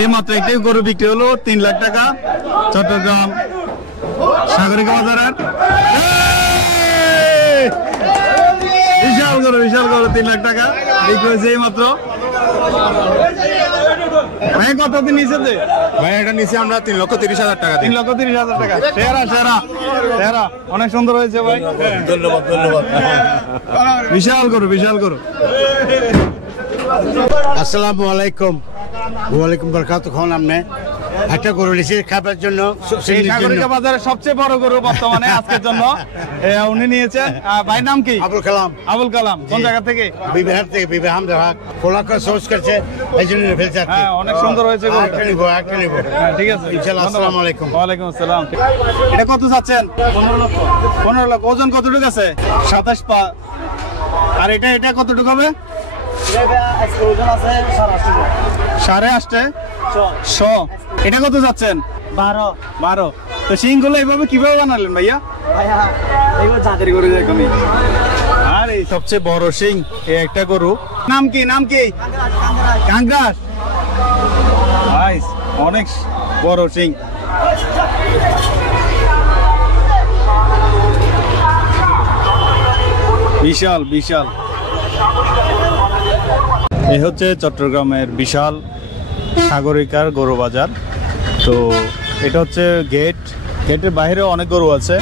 এই মাত্র একটি গরু বিক্রি হলো 3 লাখ টাকা চট্টগ্রাম সাগরিকা বাজারের। বিশাল গরু 3 লাখ টাকা বিক্রি হয়েছে এই মাত্র। ভাই কত দিন নিচে? ভাই এটা নিচে আমরা 3,30,000 টাকা। 3,30,000 টাকা। সেরা অনেক সুন্দর হয়েছে ভাই, ধন্যবাদ। বিশাল গরু। আসসালামু আলাইকুম। ওয়ালাইকুম বারাকাতুহু। আপনি একটা গরু নিয়েছি খাবার জন্য। সাগরিকা বাজারের সবচেয়ে বড় গরু বর্তমানে আজকের জন্য উনি নিয়েছেন। ভাই নাম কি? আবুল কালাম। কোন জায়গা থেকে? বিহার থেকে। হামদাবাদ ফোলাকা সোর্স করছে, এই জন্য ফেলছে। হ্যাঁ, অনেক সুন্দর হয়েছে গরু। একটা নিব। হ্যাঁ, ঠিক আছে ইনশাআল্লাহ। আসসালামু আলাইকুম। ওয়ালাইকুম আসসালাম। এটা কত চাচ্ছেন? 15 লক্ষ। ওজন কতটুকু আছে? 27 পা। আর এটা কতটুকু হবে? ওজন আছে 8.5 এটা কত যাচ্ছেন? 12। তো শিংগুলো এইভাবে কিভাবে বানালেন ভাইয়া? এগুলো জাতের গরু এরকমই। আর এই সবচেয়ে বড় শিং এই একটা গরু। নাম কি? কাঙ্গাস। নাইস, অনেক বড় শিং। বিশাল। এই হচ্ছে চট্টগ্রামের বিশাল সাগরিকার গরু বাজার। তো এটা হচ্ছে গেটের বাইরেও অনেক গরু আছে।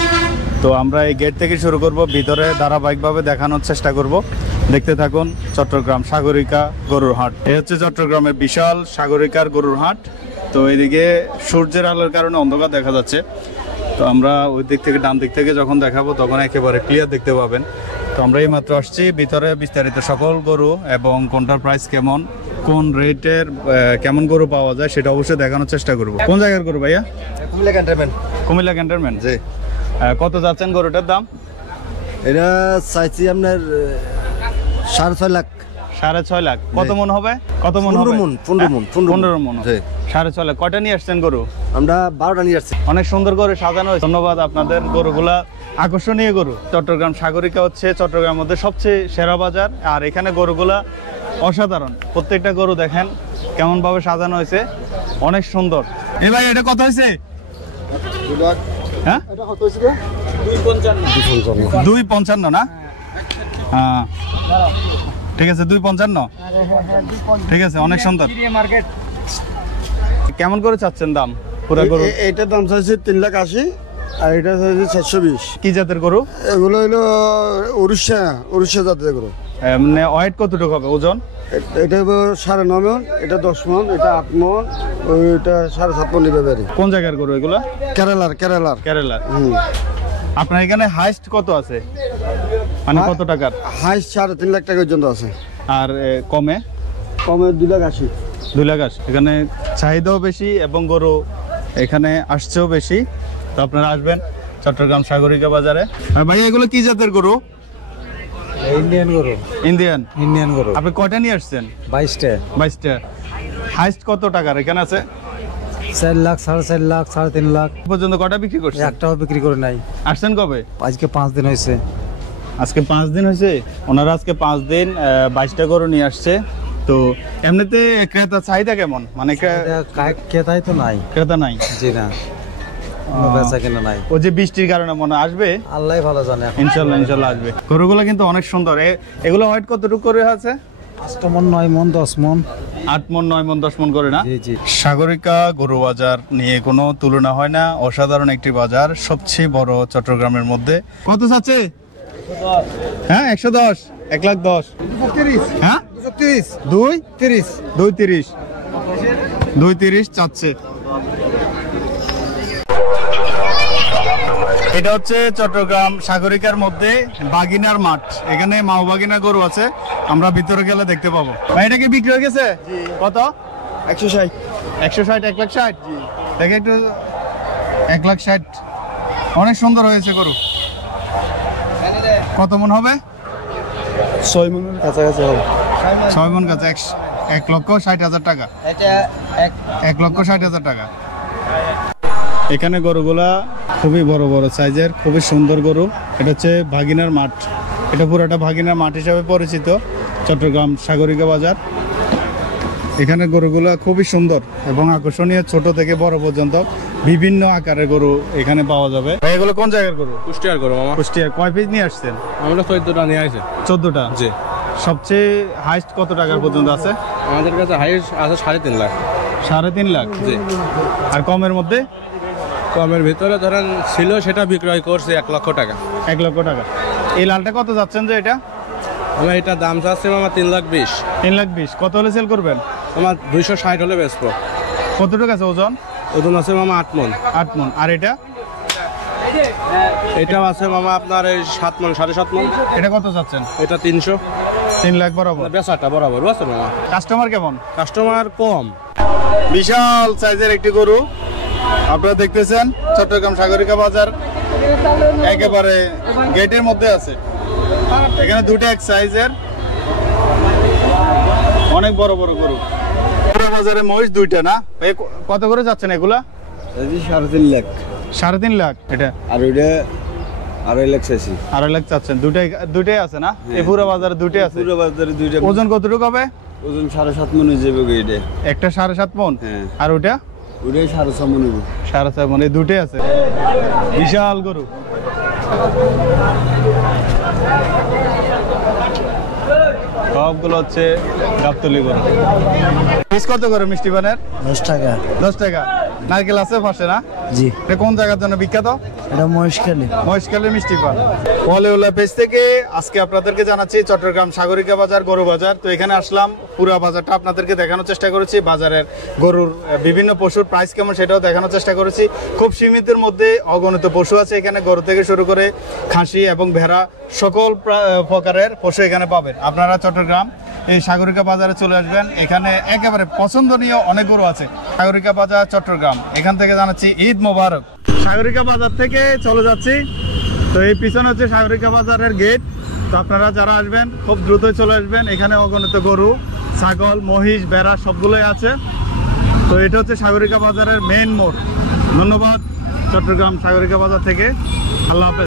তো আমরা এই গেট থেকে শুরু করব, ভিতরে ধারাবাহিকভাবে দেখানোর চেষ্টা করব। দেখতে থাকুন চট্টগ্রাম সাগরিকা গরুর হাট। এই হচ্ছে চট্টগ্রামের বিশাল সাগরিকার গরুর হাট। তো এদিকে সূর্যের আলোর কারণে অন্ধকার দেখা যাচ্ছে। তো আমরা ওই দিক থেকে ডান দিক থেকে যখন দেখাবো তখন একেবারে ক্লিয়ার দেখতে পাবেন। তো আমরা এই মাত্র আসছি, ভিতরে বিস্তারিত সকল গরু এবং কোনটার প্রাইস কেমন, কোন রেটের কেমন গরু পাওয়া যায় সেটা অবশ্যই দেখানোর চেষ্টা করব। কোন জায়গার গরু ভাইয়া? কুমিল্লা ক্যান্টনমেন্ট। জি। কত যাচ্ছেন গরুটার দাম? এটা চাইছি আপনার 6.5 লাখ। 6.5 লাখ। কত মন হবে? 15 মন। 6.5 লাখ। কয়টা নিয়ে আসছেন গরু? আমরা 12টা নিয়ে আসছি। অনেক সুন্দর করে সাজানো হয়েছে। ধন্যবাদ আপনাদের। গরুগুলা আকর্ষণীয় গরু। চট্টগ্রাম সাগরিকা হচ্ছে চট্টগ্রামের মধ্যে সবচেয়ে সেরা বাজার। আর এখানে গরুগুলা অসাধারণ। প্রত্যেকটা গরু দেখেন কেমন ভাবে সাজানো হয়েছে, অনেক সুন্দর। এই ভাই এটা কত হয়েছে? হ্যাঁ, 2.55 না? হ্যাঁ, ঠিক আছে, 2.55। ঠিক আছে, অনেক সুন্দর। কেমন করে চাচ্ছেন দাম পুরো গরু? এইটার দাম চাইছি 3,80,000 আর এটা চাইছি 720। কি জাতের গরু এগুলো হলো উড়িষ্যা জাতের গরু। মানে ওয়েট কতটুকু হবে ওজন? এটা 9.5 মন, এটা 10 মন, এটা 8 মন, ওইটা 7.5 মন নিবে বেরি। কোন জায়গার গরু এগুলো? কেরালার। আপনার এখানে হাইস্ট কত আছে, মানে কত টাকার? হাইস্ট 3.5 লাখ টাকা পর্যন্ত আছে। আর কমে 2,80,000। 2 লাখ 80। এখানে চাহিদাও বেশি এবং গরু এখানে আসছেও বেশি। তো আপনারা আসবেন চট্টগ্রাম সাগরিকা বাজারে। ভাই এগুলো কি জাতের গরু? ইন্ডিয়ান গরু। আপনি কয়টা নিয়ে আসছেন? 22টা। হাইস্ট কত টাকার এখানে আছে? 4 লাখ, 4.5 লাখ, 3.5 লাখ পর্যন্ত। কয়টা বিক্রি করছেন? একটাও বিক্রি করে নাই। আসছেন কবে? আজকে 5 দিন হয়েছে। আজকে 5 দিন হয়েছে। ওনারা আজকে 5 দিন 22টা গরু নিয়ে আসছে। তো এমনিতে ক্রেতা চাহিদা কেমন? মানে ক্রেতাই তো নাই। ক্রেতা নাই? জি না, বেচা কেনা নাই। ও যে বৃষ্টির কারণে মনে আসবে, আল্লাহ ভালো জানে। ইনশাল্লাহ আসবে। গরুগুলো কিন্তু অনেক সুন্দর। এগুলো ওয়েট কতটুকু করে আছে? 8 মন, 9 মন, 10 মন। 8 মন, 9 মন, 10 মন করে না? জি। সাগরিকা গরু বাজার নিয়ে কোনো তুলনা হয় না। অসাধারণ একটি বাজার, সবচেয়ে বড় চট্টগ্রামের মধ্যে। কত চাচ্ছে? হ্যাঁ, 110, 1,10,000। হ্যাঁ, 230 চাচ্ছে। এটা হচ্ছে চট্টগ্রাম সাগরিকার মধ্যে বাগিনার মাঠ। এখানে মাও বাগিনা গরু আছে, আমরা ভিতরে গেলে দেখতে পাবো। ভাই এটা কি বিক্রি হয়ে গেছে? কত? 160। 160। দেখে একটু 1,60,000। অনেক সুন্দর হয়েছে গরু। কত মন হবে? 6 মনের কাছাকাছি হবে। 6 মন কাছে। 1,60,000 টাকা। 1,60,000 টাকা। এখানে গরুগুলা খুবই বড় বড় সাইজের, খুবই সুন্দর গরু। এটা হচ্ছে ভাগিনার মাঠ। এটা পুরোটা ভাগিনার মাঠ হিসাবে পরিচিত চট্টগ্রাম সাগরিকা বাজার। এখানে গরুগুলো খুবই সুন্দর এবং আকর্ষণীয়, ছোট থেকে বড় পর্যন্ত বিভিন্ন আকারের গরু এখানে পাওয়া যাবে। ভাই এগুলো কোন জায়গার গরু? কুষ্টিয়ার করো মামা। কুষ্টিয়া। কয় পিস নিয়ে আসছেন? আমরা 14টা নিয়ে আসি। 14টা। জি। সবচেয়ে হাইস্ট কত টাকার পর্যন্ত আছে? আমাদের কাছে হাইস্ট আছে 3.5 লাখ। 3.5 লাখ। জি। আর কমের মধ্যে? কমের ভিতরে ধরেন ছিল, সেটা বিক্রয় করছে 1 লক্ষ টাকা। 1 লক্ষ টাকা। এই লালটা কত যাচ্ছেন যে এটা? আমরা এটা দাম চাচ্ছি মামা 3,20,000। 3,20,000। কত হলে সেল করবেন? আমার 260 হলে বেচবো। কতটুকু আছে ওজন? ওজন আছে মামা 8 মণ। 8 মণ। আর এটা? এটাও আছে মামা আপনার এই 7 মণ, 7.5 মণ। এটা কত যাচ্ছেন? এটা 300। 3 লাখ বরাবর। বেচাটা বরাবর আছে মামা। কাস্টমার কেমন? কাস্টমার কম। বিশাল সাইজের একটি গরু আপনারা দেখতেছেন, চট্টগ্রাম সাগরিকা বাজার একেবারে গেটের মধ্যে আছে। এখানে দুটো এক সাইজের অনেক বড় বড় গরু। বাজারে মহিষ দুইটা না? কত করে যাচ্ছেন এগুলা? 3.5 লাখ। 3.5 লাখ। এটা আর ওইটা 2.5 লাখ চাইছি। 2.5 লাখ চাচ্ছেন? দুইটাই আছে না? এই পুরো বাজারে দুইটাই আছে। পুরো বাজারে দুইটা। ওজন কতটুকু হবে? ওজন 7.5 মণ হয়ে যাবে এটা। একটা 7.5 মণ। হ্যাঁ। আর ওটা? ওইটাই 6.5 মণ হবে। 6.5 মণ। এই দুটোই আছে। বিশাল গরু। সবগুলো হচ্ছে গাবতলি গরু। পিস কত করে মিষ্টি পানের? 10 টাকা। 10 টাকা। নারকেল আছে পাশে না? জি। এটা কোন জায়গার জন্য বিখ্যাত? এটা মহেশখালী। মহেশখালীর মিষ্টি পান। ওয়ালিউল্লাহ পেজ থেকে আজকে আপনাদেরকে জানাচ্ছি চট্টগ্রাম সাগরিকা বাজার, গরু বাজার। তো এখানে আসলাম, পুরো বাজারটা আপনাদেরকে দেখানোর চেষ্টা করেছি। বাজারের গরুর বিভিন্ন পশুর প্রাইস কেমন সেটাও দেখানোর চেষ্টা করেছি। খুব সীমিতের মধ্যে অগণিত পশু আছে এখানে, গরু থেকে শুরু করে খাসি এবং ভেড়া সকল প্রকারের পশু এখানে পাবেন। আপনারা চট্টগ্রাম এই সাগরিকা বাজারে চলে আসবেন, এখানে একেবারে পছন্দনীয় অনেক গরু আছে। সাগরিকা বাজার, চট্টগ্রাম। এখান থেকে জানাচ্ছি ঈদ মোবারক। সাগরিকা বাজার থেকে চলে যাচ্ছি। তো এই পিছনে হচ্ছে সাগরিকা বাজারের গেট। তো আপনারা যারা আসবেন খুব দ্রুতই চলে আসবেন। এখানে অগণিত গরু, ছাগল, মহিষ, ভেড়া সবগুলোই আছে। তো এটা হচ্ছে সাগরিকা বাজারের মেইন মোড়। ধন্যবাদ চট্টগ্রাম সাগরিকা বাজার থেকে। আল্লাহ হাফেজ।